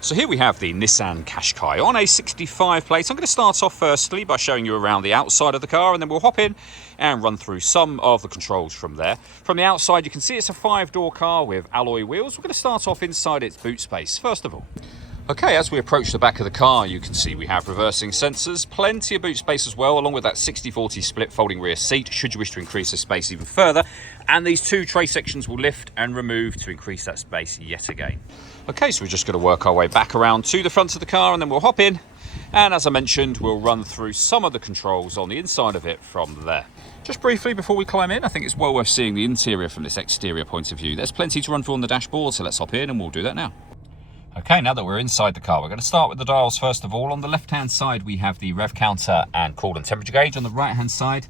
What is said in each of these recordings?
So here we have the Nissan Qashqai on a 65 plate. I'm going to start off firstly by showing you around the outside of the car, and then we'll hop in and run through some of the controls from there. From the outside you can see it's a 5-door car with alloy wheels. We're going to start off inside its boot space first of all. Okay, as we approach the back of the car, you can see we have reversing sensors, plenty of boot space as well, along with that 60-40 split folding rear seat, should you wish to increase the space even further. And these two tray sections will lift and remove to increase that space yet again. Okay, so we're just going to work our way back around to the front of the car, and then we'll hop in. And as I mentioned, we'll run through some of the controls on the inside of it from there. Just briefly before we climb in, I think it's well worth seeing the interior from this exterior point of view. There's plenty to run through on the dashboard, so let's hop in and we'll do that now. Okay, now that we're inside the car, we're going to start with the dials first of all. On the left-hand side, we have the rev counter and coolant temperature gauge. On the right-hand side,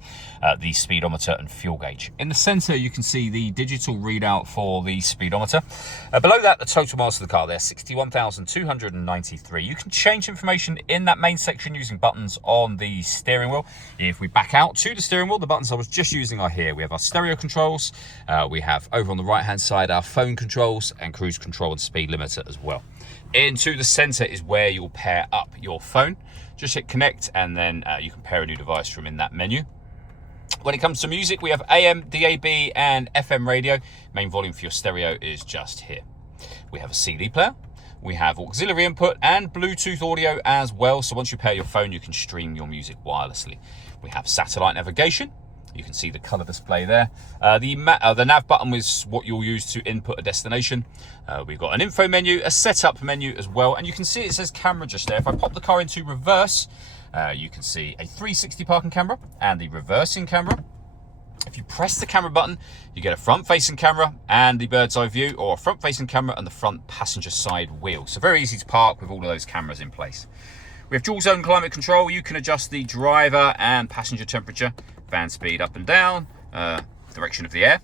the speedometer and fuel gauge. In the center, you can see the digital readout for the speedometer. Below that, the total miles of the car there, 61,293. You can change information in that main section using buttons on the steering wheel. If we back out to the steering wheel, the buttons I was just using are here. We have our stereo controls. We have over on the right-hand side, our phone controls and cruise control and speed limiter as well. Into the center is where you'll pair up your phone. Just hit connect and then you can pair a new device from in that menu. When it comes to music, we have AM, DAB and FM radio. Main volume for your stereo is just here. We have a CD player. We have auxiliary input and Bluetooth audio as well. So once you pair your phone, you can stream your music wirelessly. We have satellite navigation. You can see the color display there. The nav button is what you'll use to input a destination. We've got an info menu, a setup menu as well, and you can see it says camera just there. If I pop the car into reverse, you can see a 360 parking camera and the reversing camera. If you press the camera button, you get a front-facing camera and the bird's eye view, or a front-facing camera and the front passenger side wheel. So very easy to park with all of those cameras in place. We have dual zone climate control. You can adjust the driver and passenger temperature, fan speed up and down, direction of the air.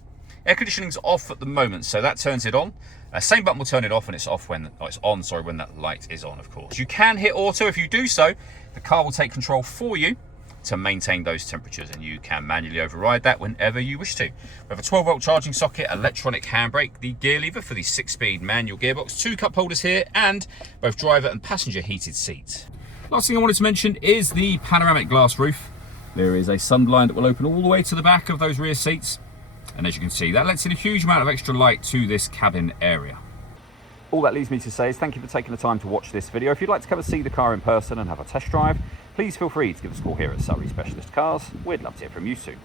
Air conditioning's off at the moment, so that turns it on. Same button will turn it off when it's off when it's on, sorry, when that light is on, of course. You can hit auto. If you do so, the car will take control for you to maintain those temperatures, and you can manually override that whenever you wish to. We have a 12-volt charging socket, electronic handbrake, the gear lever for the 6-speed manual gearbox, 2 cup holders here, and both driver and passenger heated seats. Last thing I wanted to mention is the panoramic glass roof. There is a sunblind that will open all the way to the back of those rear seats. And as you can see, that lets in a huge amount of extra light to this cabin area. All that leaves me to say is thank you for taking the time to watch this video. If you'd like to come and see the car in person and have a test drive, please feel free to give us a call here at Surrey Specialist Cars. We'd love to hear from you soon.